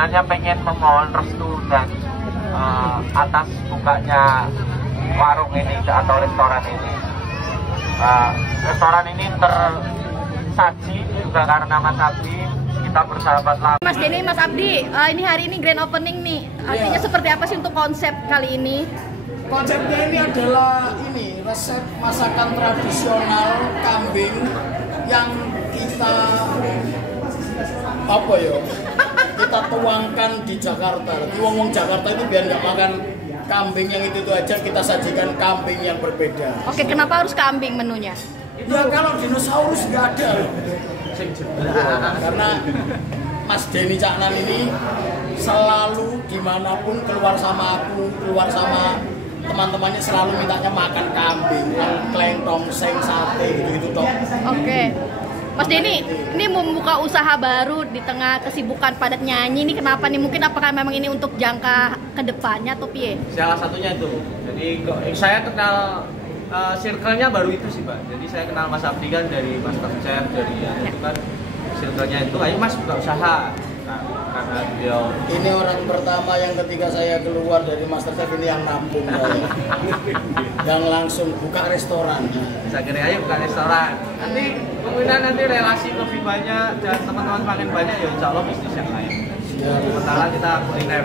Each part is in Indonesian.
sebenarnya pengen memohon restu dan atas bukanya warung ini atau restoran ini. Restoran ini tersaji juga karena Mas Abdi, kita bersahabat lama. Mas Denny, Mas Abdi, ini hari ini grand opening nih. Artinya seperti apa sih untuk konsep kali ini? Konsepnya ini adalah resep masakan tradisional kambing yang kita kita tuangkan di Jakarta. Jadi wong Jakarta itu biar nggak makan kambing yang itu aja, kita sajikan kambing yang berbeda. Oke, kenapa harus kambing menunya? Ya kalau dinosaurus nggak ada. Karena Mas Denny Caknan ini selalu dimanapun keluar sama aku, keluar sama teman-temannya selalu mintanya makan kambing, kleng, tongseng, sate gitu-gitu toh. Oke. Mas Denny, ini membuka usaha baru di tengah kesibukan padat nyanyi ini kenapa nih? Mungkin apakah memang ini untuk jangka kedepannya atau piye? Salah satunya itu. Jadi saya kenal circle-nya baru itu sih, Pak. Jadi saya kenal Mas Abdi kan dari MasterChef, dari itu kan circle-nya itu, ayo Mas buka usaha. Nah, karena beliau ini orang pertama yang ketika saya keluar dari MasterChef ini yang nampung yang langsung buka restoran. Saya kira ayo buka restoran. Nanti kemudian relasi lebih banyak dan teman-teman makin banyak, ya insya Allah bisnis yang lain. Sementara kita kuliner.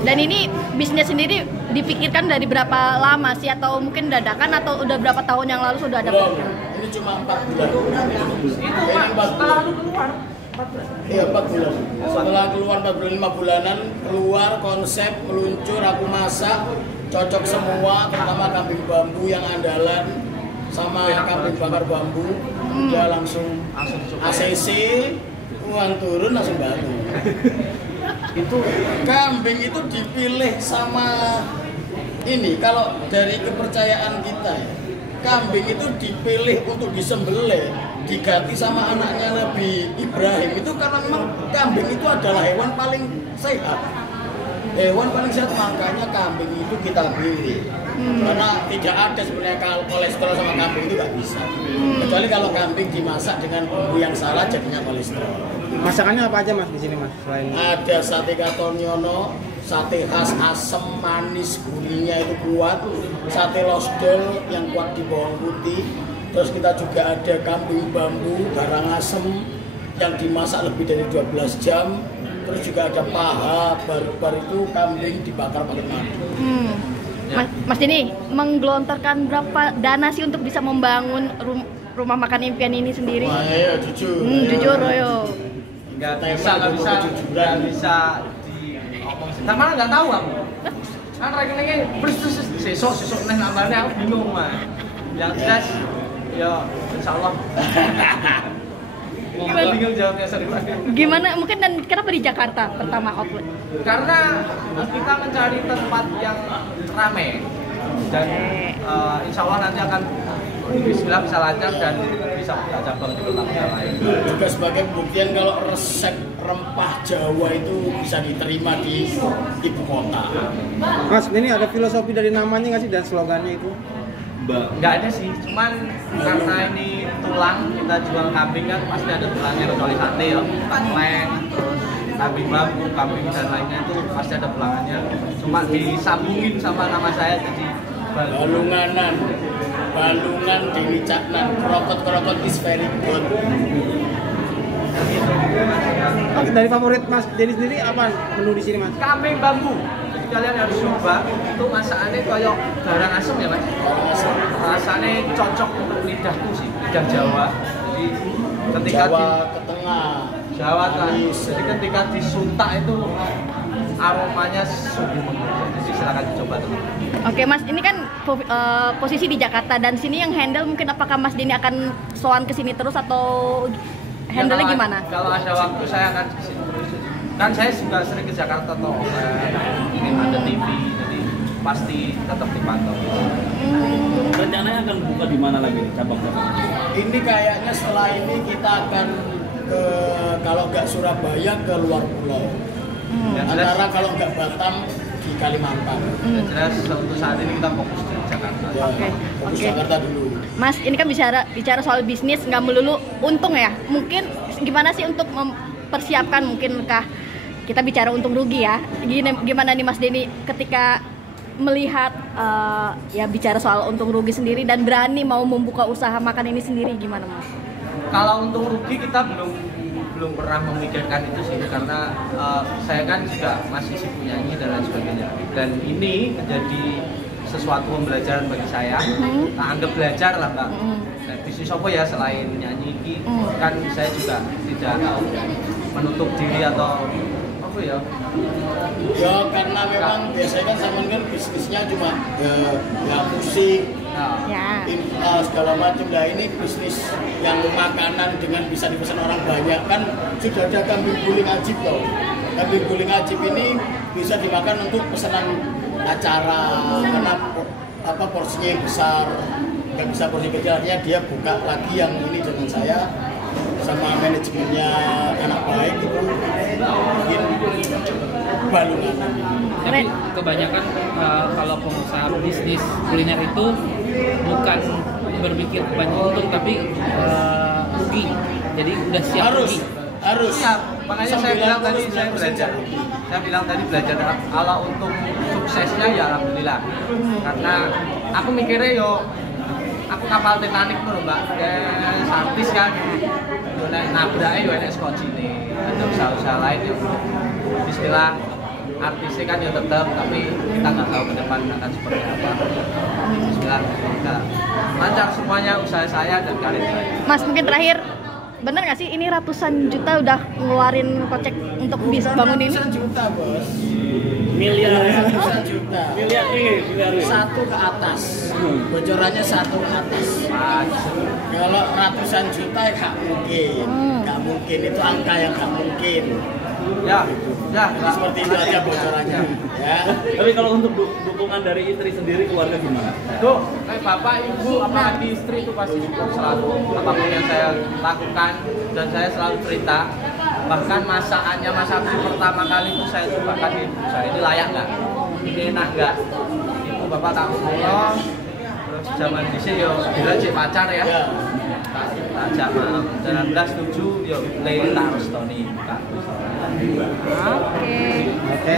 Dan ini bisnis sendiri dipikirkan dari berapa lama sih, atau mungkin dadakan atau udah berapa tahun yang lalu sudah ada? Ini cuma 4 bulan. Itu Pak, setelah lu keluar 4 bulan. Iya 4 bulan. Setelah keluar 4 bulan, 5 bulanan keluar konsep meluncur, aku masak cocok semua, terutama kambing bambu yang andalan sama kambing bakar bambu. Dia langsung ACC, uang turun langsung batu. Itu kambing itu dipilih sama ini, kalau dari kepercayaan kita ya, kambing itu dipilih untuk disembelih, diganti sama anaknya Nabi Ibrahim itu karena memang kambing itu adalah hewan paling sehat. Hewan paling sehat, makanya kambing itu kita pilih. Karena tidak ada sebenarnya kalau kolesterol sama kambing itu nggak bisa. Kecuali kalau kambing dimasak dengan bumbu yang salah jadinya kolesterol. Masakannya apa aja Mas di sini Mas? Selain ada sate katonyono, sate khas asem manis, gurihnya itu kuat, sate losdol yang kuat di bawang putih. Terus kita juga ada kambing bambu garang asem yang dimasak lebih dari 12 jam. Terus juga ada paha bar-bar itu kambing dibakar pakai madu. Mas Denny, menggelontorkan berapa dana sih untuk bisa membangun rumah makan impian ini sendiri? Wah, ayo jujur. Jujur, ayo. Nggak bisa diomong. Sama nggak tahu aku. Kan rekeningnya sesok nih namanya aku bingung mah. Yang jelas, ya insya Allah. Bingung jawabnya serius. Gimana? Mungkin dan kenapa di Jakarta pertama outlet? Karena kita mencari tempat yang ramai dan insya Allah nanti akan bismillah bisa lancar dan bisa buka cabang di kota lain. Juga sebagai pembuktian kalau resep rempah Jawa itu bisa diterima di ibu kota. Mas, ini ada filosofi dari namanya nggak sih dan slogannya itu? Nggak ada sih, cuman karena ini tulang, kita jual kambing kan pasti ada tulangnya, kecuali sate ya, kleng, terus kambing bambu, kambing dan lainnya itu pasti ada tulangannya. Cuma disambungin sama nama saya jadi Balungan Denny Caknan, krokot is very good. Oke, dari favorit Mas Denny sendiri apa menu di sini Mas? Kambing bambu. Jadi kalian harus coba. Itu masakannya kayak garang asem ya Mas. Rasanya cocok untuk lidahku sih, lidah Jawa. Jadi ketika Jawa ke tengah, Jawa kan. Jadi ketika disuntak itu aromanya sungguh menggugah. Jadi silakan dicoba teman. Oke Mas, ini kan posisi di Jakarta dan sini yang handle mungkin apakah Mas Denny akan soan ke sini terus atau handle-nya gimana? Kalau ada waktu saya akan ke sini terus. Kan saya juga sering ke Jakarta toh. Ini ada TV, jadi pasti tetap dipantau. Rencananya akan buka di mana lagi cabang-cabang? ini kayaknya setelah ini kita akan ke, kalau nggak Surabaya, ke luar pulau. Antara kalau nggak Batam di Kalimantan. Jelas untuk saat ini kita fokus di Jakarta. Ya, fokus Jakarta dulu. Mas, ini kan bicara soal bisnis, nggak melulu untung ya. Mungkin gimana sih untuk mempersiapkan mungkinkah kita bicara untung rugi ya. Gimana nih Mas Denny ketika melihat ya bicara soal untung rugi sendiri dan berani mau membuka usaha makan ini sendiri, gimana Mas? Kalau untung rugi kita belum pernah memikirkan itu sih, karena saya kan juga masih sibuk nyanyi dan lain sebagainya, dan ini menjadi sesuatu pembelajaran bagi saya. Nah, anggap belajar lah Mbak. Nah, bisnis apa ya selain nyanyi ini, kan saya juga tidak menutup diri atau apa ya. Ya karena memang biasanya kan sama kan bisnisnya cuma ya musik, Ya. segala macam. Nah ini bisnis yang makanan dengan bisa dipesan orang banyak kan sudah ada kambing guling ajib loh. Kambing guling ajib ini bisa dimakan untuk pesanan acara karena porsinya yang besar, nggak bisa porsi kecil. Artinya dia buka lagi yang ini dengan saya sama manajemennya anak baik itu bikin balungan. Tapi kebanyakan kalau pengusaha bisnis kuliner itu bukan berpikir banyak untung tapi rugi. Jadi udah siap rugi. Harus. Iya, makanya saya bilang tadi saya belajar. Saya bilang tadi belajar kalau untuk suksesnya ya alhamdulillah. Karena aku mikirnya yo aku kapal Titanic tuh loh Mbak. Ya artis kan. Yo nek nabraknya yo enek skocine. Ada usaha-usaha lain yo. Bismillah. Artisnya kan ya tetap, tapi kita nggak tahu ke depan akan seperti apa. Bismillah, kita lancar semuanya usaha saya dan karir saya. Mas, mungkin terakhir, bener nggak sih ini ratusan juta udah ngeluarin kocek untuk bisa bangun ini? Ratusan juta bos. Miliar. Ratusan juta. Miliar. Satu ke atas. Bocorannya satu ke atas. Kalau ratusan juta ya nggak mungkin. Nggak mungkin, itu angka yang nggak mungkin. Ya, Jadi seperti itu aja bocorannya. Ya. Tapi kalau untuk dukungan dari istri sendiri, keluarga gimana? Tuh, kayak bapak, ibu, apalagi istri itu pasti support selalu apapun yang saya lakukan, dan saya selalu cerita. Bahkan masakan pertama kali itu saya cobakan di ibu saya, ini layak nggak? Ini enak nggak? Ibu bapak tak ngomong, terus zaman di sini yo, bila cek pacar ya, tak ajak maaf, dan alhamdulillah setuju, yo play tak harus Tony. Oke.